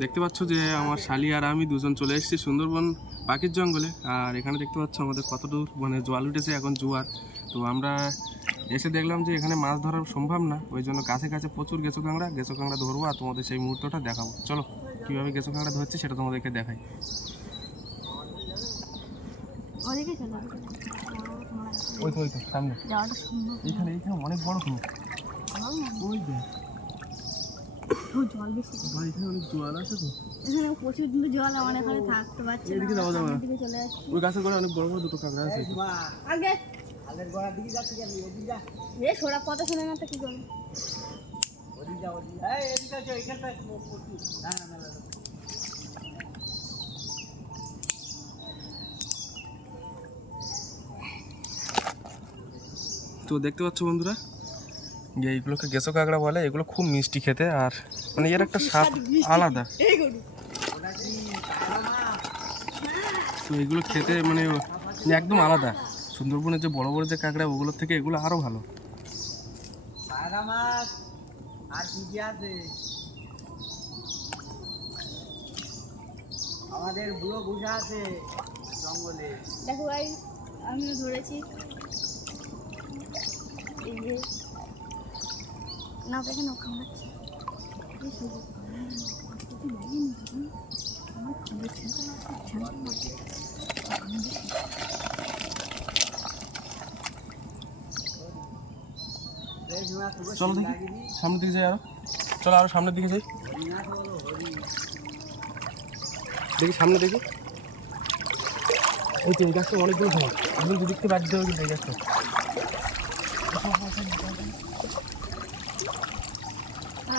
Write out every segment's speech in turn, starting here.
দেখতে পাচ্ছ যে আমার শালি আর আমি দুজন চলে এসেছি সুন্দরবন পাখির জঙ্গলে। আর এখানে দেখতে পাচ্ছ আমাদের কতদূর মানে জল উঠেছে এখন জোয়ার। তো আমরা এসে দেখলাম যে এখানে মাছ ধরা সম্ভব না ওই জন্য কাছে কাছে প্রচুর গেঁচো কাঁকড়া। গেঁচো কাঁকড়া ধরবো আর তোমাদের সেই মুহূর্তটা দেখাবো। চলো কীভাবে গেঁচো কাঁকড়া ধরছি সেটা তোমাদেরকে দেখাই। ওই তো ওই তো সামনে। এইখানে এইখানে অনেক বড় ওই দেখ জল বেশি। ভাই অনেক জোয়ার আছে তো? এখানে প্রচুর কিন্তু জল আমার এখানে থাকতে পারছে এদিকে যাওয়া যাবে না। চলে যাচ্ছি। ওই গাছের গোড়ায় অনেক বড় বড় দুটো কাঁকড়া আছে। আগে। এ সোরা কথা শুনে না তো কি করবে? তো দেখতে পাচ্ছ বন্ধুরা যে এইগুলোকে গেঁচো কাঁকড়া বলে এগুলো খুব মিষ্টি খেতে আর মানে এর একটা স্বাদ আলাদা। তো এগুলো খেতে মানে একদম আলাদা। সুন্দরবনের যে বড় বড় যে কাঁকড়া ওগুলোর থেকে এগুলো আরও ভালো। পায়রা মাছ আর কি কি আছে আমাদের বুড়ো বুঝা আছে জঙ্গলে দেখো ভাই আমিও ধরেছি। এই যে আমি দেখি। এই ঝুনা তোকে চলো দেখি, সামনের দিকে যাই আরও। চলো আরও সামনের দিকে যাই। দেখি সামনে দেখি। ওই তো, এই গাছটা অনেকগুলো ভালো একদম দুদিক থেকে বাদ দেওয়া কিন্তু এই গাছটা আর আমি গুনি এই তো এই তো এই তো ও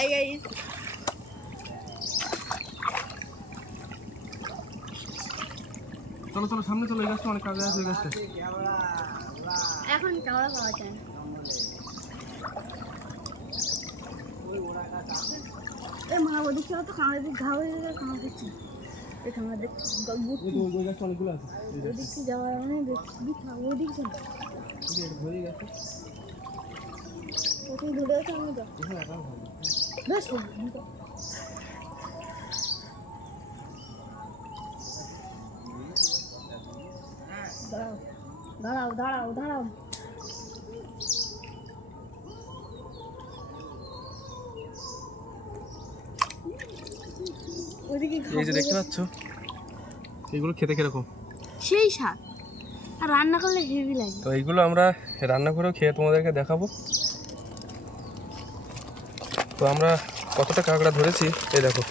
হাই গাইস চলো চলো সামনে চলো এই গাছটা অনেক কাজে আছে এই গাছটা। এখন কাওড়া পাওয়া যায়। না গাছ এ মা ওদিক চলো তো দিক ঘা হয়ে যাবে কাঁড়া দিচ্ছি এই কাঁড়া দিক বুট ওই গাছটা অনেকগুলো আছে। গাছ ওদিক দিয়ে যাওয়ার অনেক দিক ওদিক চলো। ধরে গেছে। প্রচুর দূরে আছে আমি তো এখানে একাও ভালো দাঁড়াও দাঁড়াও দাঁড়াও এই যে দেখতে পাচ্ছ? এগুলো খেতে কীরকম? সেই স্বাদ। আর রান্না করলে হেভি লাগে। তো এইগুলো আমরা রান্না করেও খেয়ে তোমাদেরকে দেখাবো। তো আমরা কতটা কাঁকড়া ধরেছি এই দেখো।